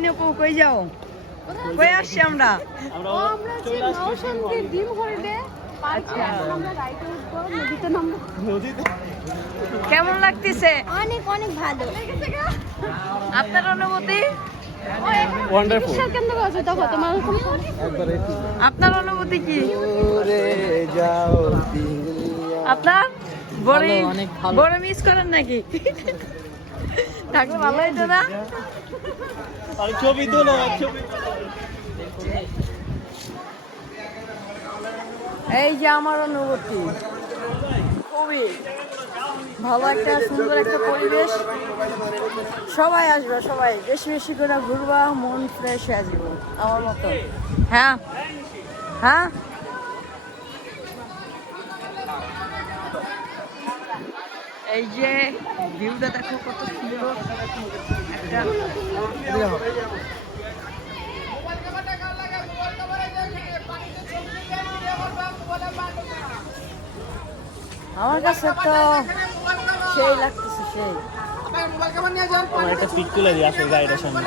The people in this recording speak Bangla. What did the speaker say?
মামনি আপু কই যাও? কই আসছি আমরা? কেমন লাগতেছে? অনেক অনেক ভালো। আপনার অনুভূতি? আপনার অনুভূতি কি? আপনার বড় মিস করেন নাকি? থাকলে ভালো হইতো না? ছবি তোলো। এই যে আমার অনুভূতি, খুবই ভালো, একটা সুন্দর একটা পরিবেশ। সবাই আসবে, সবাই বেশি বেশি করে ঘুরবা, মন ফ্রেশ হয়ে যাবে আমার মতো। হ্যাঁ হ্যাঁ, এই যে ভিউটা দেখো কত সুন্দর একটা। আমার কাছে তো সেই লাগতেছে, সেই। একটা পিক তুলে দিই আসলে গাড়িটার সামনে।